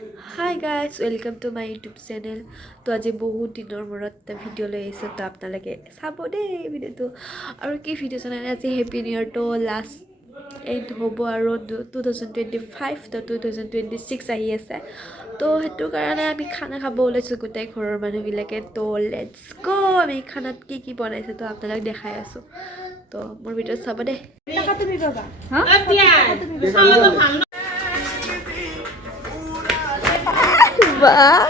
Hi guys, welcome to my YouTube channel. তো আজি বহুত দিনৰ মূৰত এটা ভিডিঅ' লৈ আহিছোঁ তো আপোনালোকে চাব দেই ভিডিঅ'টো আৰু কি ভিডিঅ' জানে আজি হেপী নিউ ইয়াৰ তো লাষ্ট এণ্ড হ'ব আৰু 2025 তো 2026 আহি আছে তো সেইটো কাৰণে আমি খানা খাব ওলাইছোঁ গোটেই ঘৰৰ মানুহবিলাকে তো লেটছ গো আমি খানাত কি কি বনাইছে তো আপোনালোক দেখাই আছোঁ তো মোৰ ভিডিঅ' চাব দেই বাহ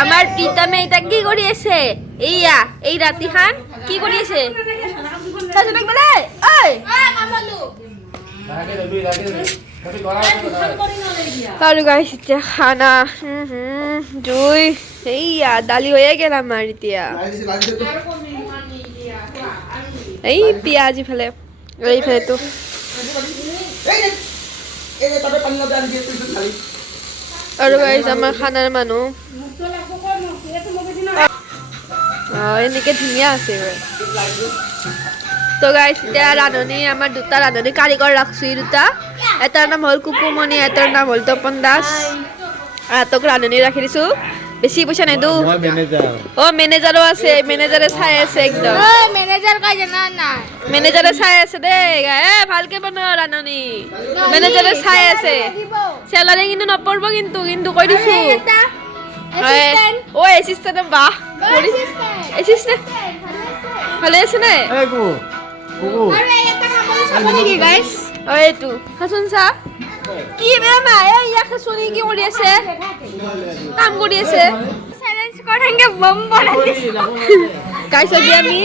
আমাৰ প্ৰীতমে এটা কি কৰি আছে এইয়া এই ৰাতি খান কি কৰি আছে আৰু গাইছ এতিয়া খানা জুই এইয়া দালি হৈয়ে গেল আমাৰ এতিয়া এই পিঁয়াজ ইফালে এইফালেতো আৰু গাইছ আমাৰ খানাৰ মানুহ এনেকে ধুনীয়া আছে তো গাইছ এতিয়া ৰান্ধনি আমাৰ দুটা ৰান্ধনি কাৰিকৰ ৰাখছো দুটা এটাৰ নাম হ'ল কুকুমণি এটাৰ নাম হ'ল তপন দাস এহঁতক ৰান্ধনি ৰাখি দিছো বেছি পইচা নিদো অ মেনেজাৰো আছে মেনেজাৰে চাই আছে একদম মেনেজাৰে চাই আছে দেই ভালকে বনোৱা ৰান্ধনি মেনেজাৰে চাই আছে চেলাৰী কিন্তু নপৰিব কিন্তু কৈ দিছো ও এচিষ্টেণ্ট বাহ এচিষ্টেণ্ট ভালে আছে নে এইটো খাচোন চা কি বেমা ইয়াক খাচোনি কি কৰি আছে কাম কৰি আছে চ্যালেঞ্জ করেंगे বম বনাই দিছি গাইস আজি আমি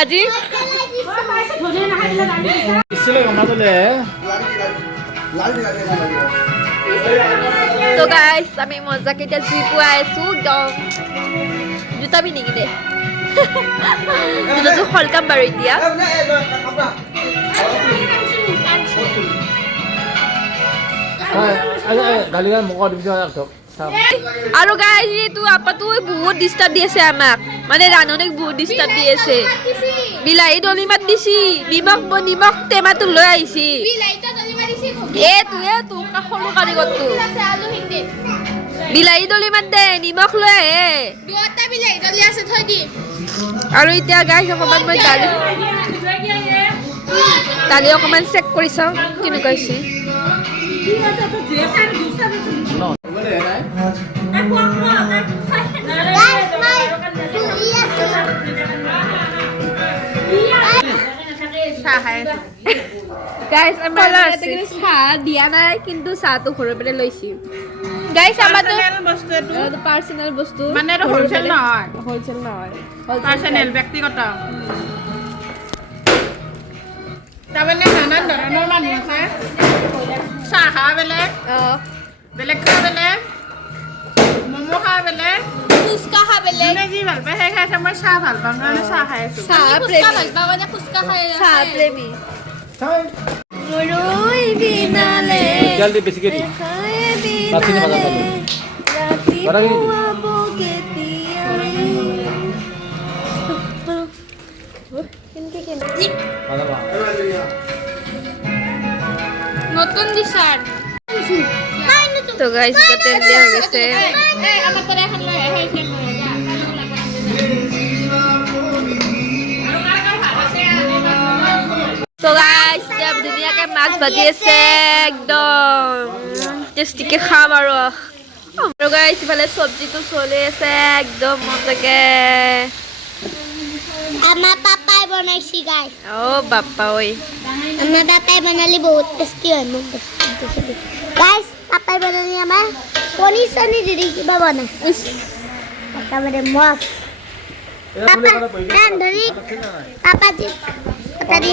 আজি তো গাইস আমি মজা কেটা জুই পুৱা আছো একদম জুতা পিন্ধি কিনে জুতাটো হলকাম বাৰু এতিয়া আৰু গাইজ এইটো আপাতো বহুত ডিষ্টাৰ্ব দি আছে আমাক মানে ৰান্ধনীক বহুত ডিষ্টাৰ্ব দি আছে বিলাহী দলি মাত দিছি নিমখ টেমাটো লৈ আহিছি এইটো সৰু কাৰিকৰটো বিলাহী দলি মাত দে নিমখ লৈ আহে আৰু এতিয়া গাইজ অকণমান মই দালি অকণমান চেক কৰি চাওঁ কেনেকুৱা হৈছে গাইস আমাৰ চাহ দিয়া নাই কিন্তু চাহটো ঘৰৰ পৰা লৈছি গাইস আমাৰটো পাৰ্সোনাল বস্তু মানে হোলসেল নহয় পাৰ্সোনাল ব্যক্তিগত তাৰমানে নানান ধৰণৰ মানুহ আছে চাহ খা বেলেগ খা বেলেগ মমো খা বেলেগ ফুচকা খা বেলেগ যি ভাল পায় সেই খাইছে মই চাহ ভাল পাওঁ কাৰণে চাহ খাই আছো চাহ প্ৰেমী ভাল পাওঁ মানে ফুচকা খাই চাহ প্ৰেমী ৰৈ বিনালে জলদি বেছিকে দি পাছিনে বাজা ৰাতি পুৱাব কেতিয়া কেনকে নতুন ডিজাইন তো গাইস এটা তেল দিয়া হয়ে গেছে আমার তোরে এখন লয় হইছে তো গাইস জব দুনিয়াকে মাছ ভাজি আছে একদম টেস্টিকে খাম আৰু গাইস ভালে সবজিটো চলে আছে একদম মজাকে আমার পাপাই বনাইছি গাইস ও বাপ্পা ওই আমার পাপাই বানালি বহুত টেস্টি হয় মোক গাইস পাপাই বানালি আমার পনির সনি দিদি কিবা বনাই একেবারে মস্ত পাপা রান্ধনি পাপা জি তাদি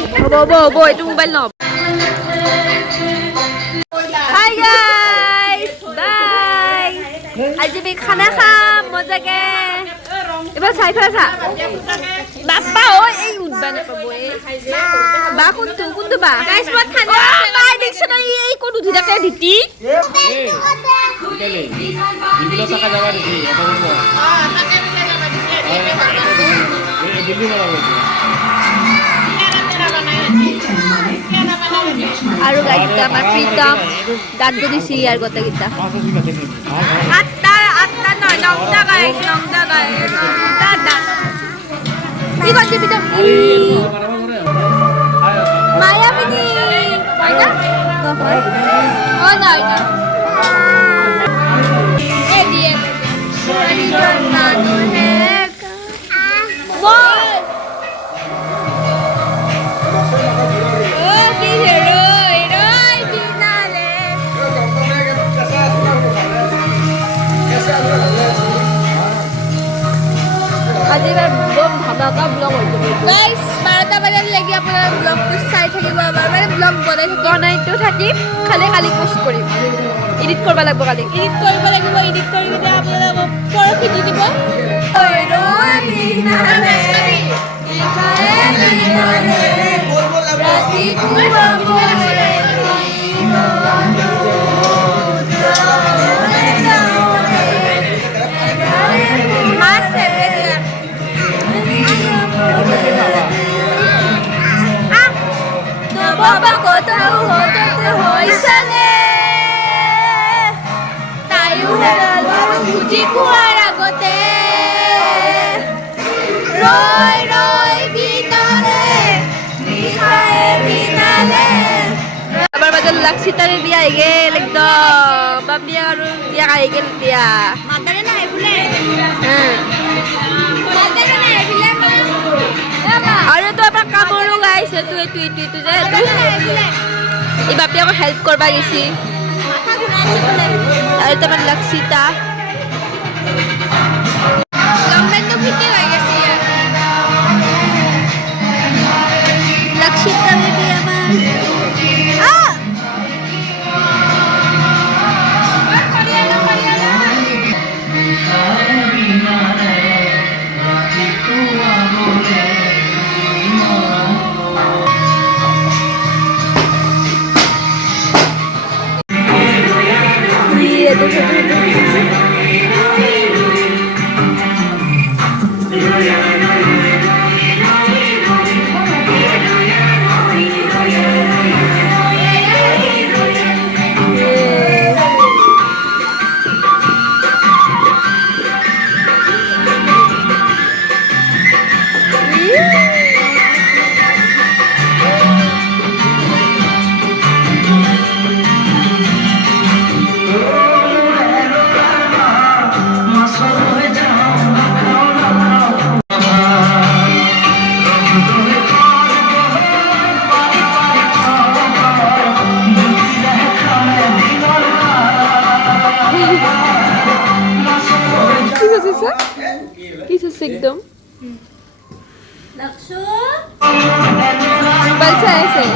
বো এইটো মোবাইল ন হাই গাইস বাই আজি আমি খানা খাম মজাকে এবার চাই ফেলা চা বাপ্পা ঐ এই উঠবা নাপাব বা কোনটো বা বাই দেখছোন এই ক'ত উঠি থাকে ধিতি আৰু গাইটা আমাৰ প্ৰীতম গাত দিছি আৰ কথা গীতা আটটা নয় নটা গাই দাদা কি কৰছি প্ৰীতম মায়াবিনী ও নয় না এ দিয়ে আজি এবাৰ বম ধামাকা ব্লগ হৈ যাব গাইস 12টা বজালৈকে আপোনাৰ ব্লগটো চাই থাকিব মানে ব্লগ বনাইতো থাকিম খালি কালি পোষ্ট কৰিম এডিট কৰিব লাগিব কালি এডিট কৰি কিনে আপোনালোকক পৰহি দি দিব বাবা কোথাও হতে হইছানে তাইও হেরাল বুঝি কুয়ার আগতে রয় রয় বিনালে বিহায়ে বিনালে আবার বাজার লাক্সিতারে বিয়া আই গেল একদম বাপি আর বিয়া আই গেল দিয়া মাতারে না আইবুলে হ্যাঁ মাতারে না আইবুলে আৰু তো এবাৰ কামৰো গাইছে তুই যে এই বাপি আকৌ হেল্প কৰবা গেছি আৰু তোমাৰ লক্ষিতা লক্ষিতা বেবি আমাৰ एकदम बच्चा ऐसे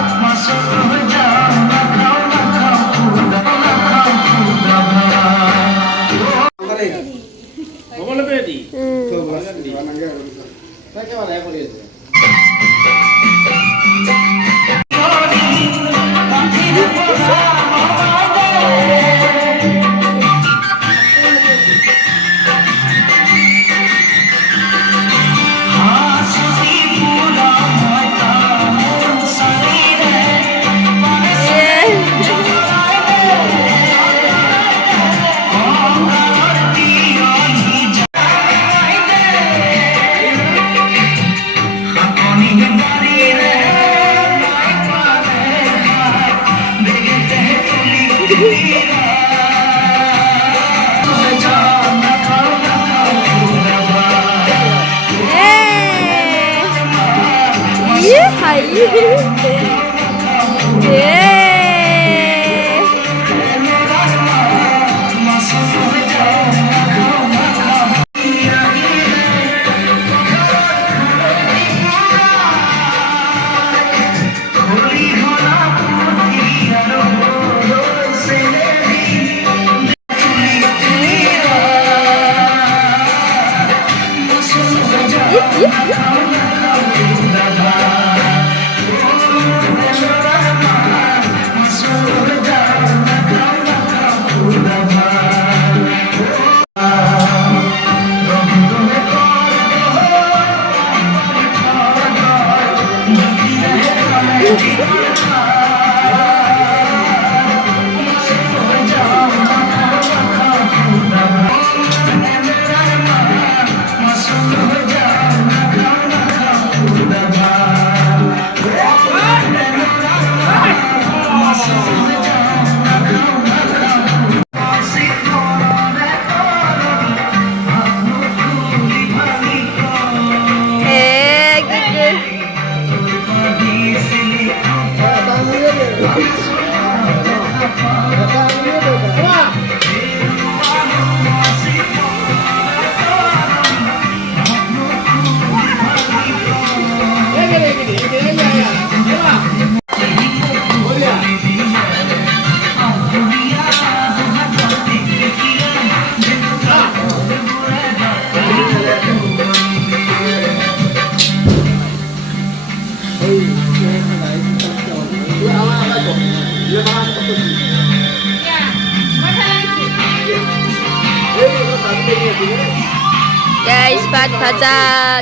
গাইস ভাত ভাজা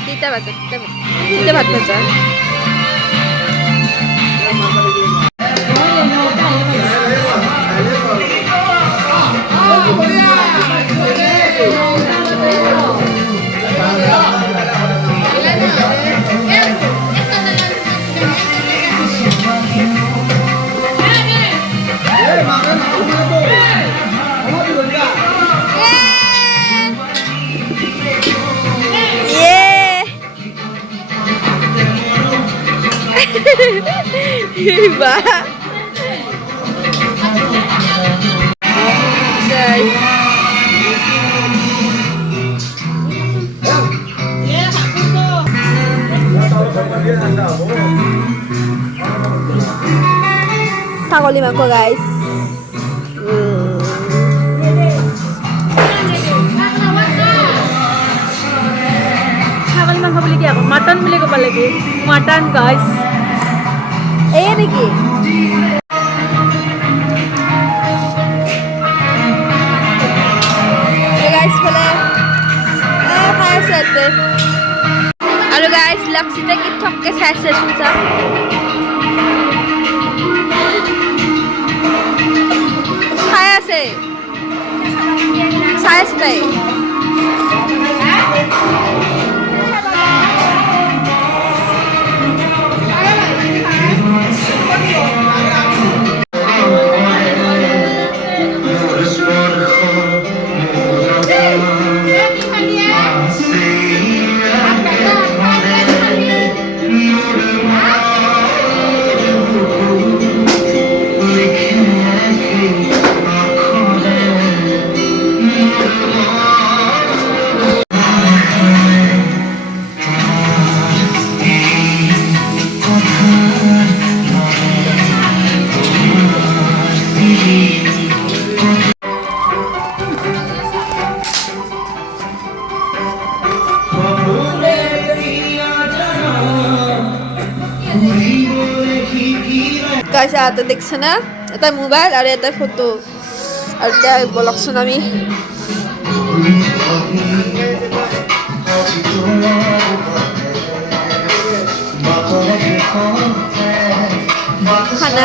তিতা ভাত ভাজা Iba. Guys. Sagoli mangko guys. ছাগল মাংস বুলি কি আকৌ মাটন বুলি ক'ব লাগে মাটন গাইছ এই নেকি গাইস বলে খাই আছে আৰু গাইস লক্সিতে কি ঠককে চাইছে শুনছা খাই আছে চাই আছে তাই Guys, ate দেখছ না এটা মোবাইল আর এটা ফটো আর এটা বলকছন আমি খানা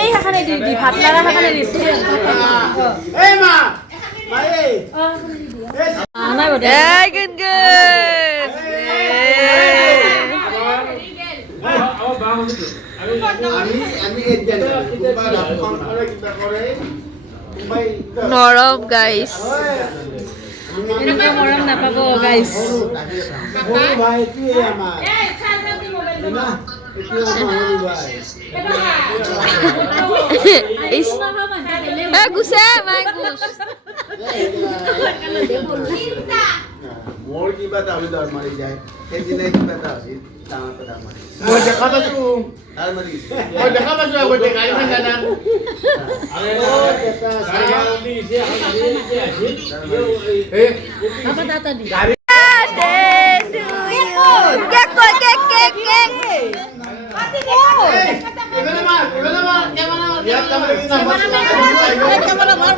এই হাখানে দি দি ভাত লাগা হাখানে দি এই মা মাই নাই বদে এই গুড গুড নরম গাইস এনেকুৱা মৰম নাপাব গাইস গুছে মাইগুস মোৰ কিবা এটা হ'লে দৰ মাৰি যায় সেইদিনা কিবা এটা আছিল ডাঙৰ কথা মাৰি মই দেখা পাইছো তাৰ মাৰি মই দেখা পাইছো আগতে গাড়ীখন জানা আৰে গাড়ী দিছে এই আপা দাতা দি কেক কেক কেক এবারে মার ক্যামেরা মার ইয়ার ক্যামেরা মার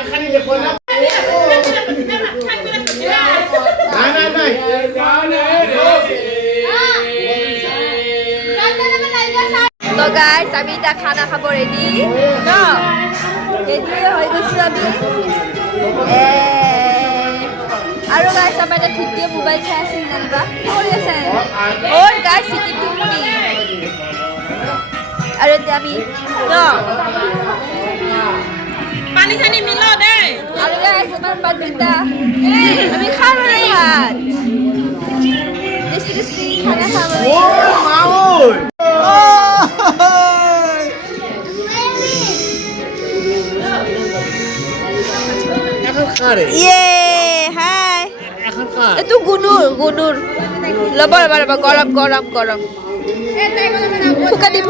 এখানে দেখো না নাই তো গাইস আমি এটা খানা খাব রেডি ন রেডি হয়ে গেছি আমি আৰু গাইছ আমাৰ এটা ধুনীয়া মোবাইল চাই আছিল জানিবা কি কৰি আছে ঐ গাইছ চিটিটো শুনি আৰু এতিয়া আমি ন পানী চানী মিলাও দেই আৰু গাইছ আমাৰ বাজুটা আমি খাম আৰু ভাত টেষ্টি খানা খাম ইয়ে হাই এইটো গুনুৰ ল'ব গৰম ফুকা দি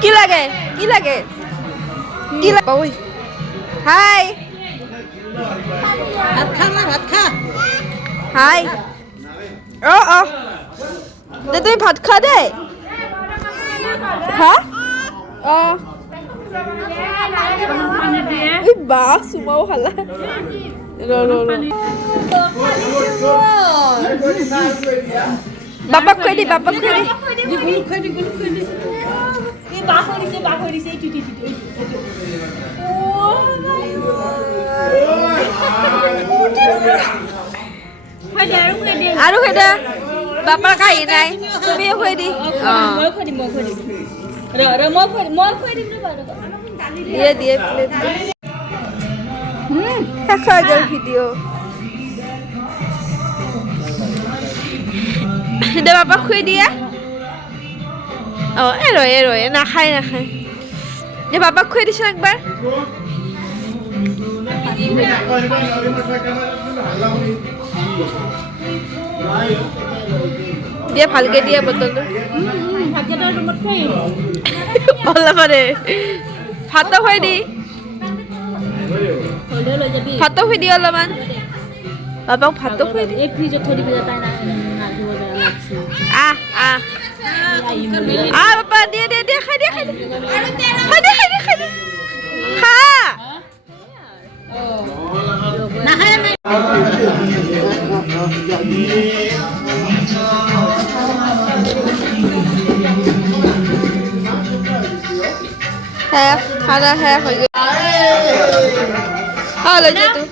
কি লাগে ঐ হাই ভাত খা হাই দে তুমি ভাত খোৱা দেই হা বা চুমাও খালা বাপাক খুৱাই দি আৰু সেইটা বাপাৰ কাহি নাই তুমি খুৱাই দি দিয়ে প্লেট শেষ হৈ গ'ল ভিডিঅ' দে বাপাক খুৱাই দিয়া ৰয়ে নাখায় দে বাপাক খুৱাই দিছোঁ একবাৰ দিয়ে ভালকে দিয়ে বটলটো অলপমানে ভাতো খুৱাই দি অলপমান বাবাক ভাতো খুৱাই দি বাবা দিয়ে খাই দিয়ে খা খানা শেষ হৈ গ'ল লৈ যা তো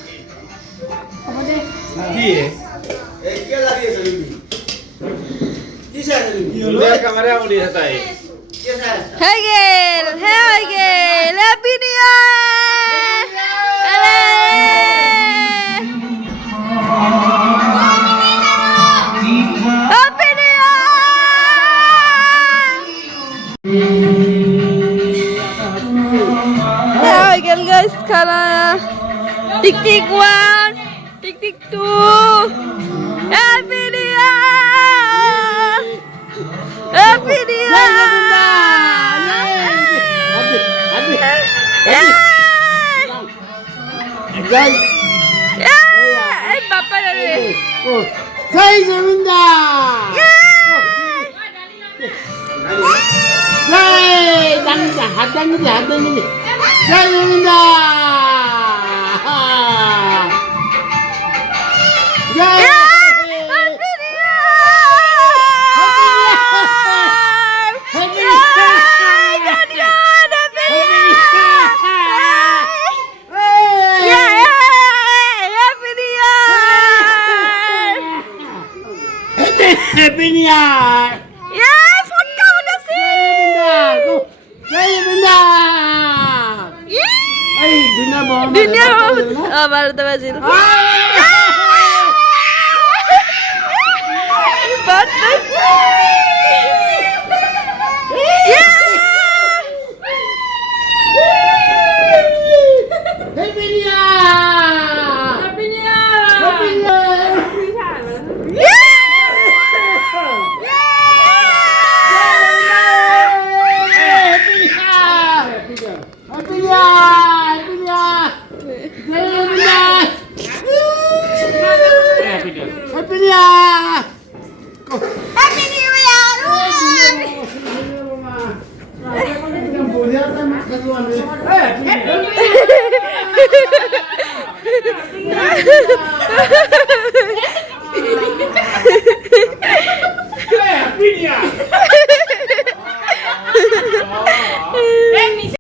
হৈ গেল হ্যাপি নিউ ইয়ার guys খানা টিক 1 টিক 2 হ্যাপি নিউ বাপা রে Jai Govinda! Jai Govinda! Hat Govinda! Jai Govinda! Jai! Happy New Year! Yeah, vodka udah sih. Jai Govinda! Ay, dunia bohong. Dunia bohong. Oh, baru terbazir. Batas. Happy New Year! Happy New Year! Happy New Year! Happy New Year! Happy New Year!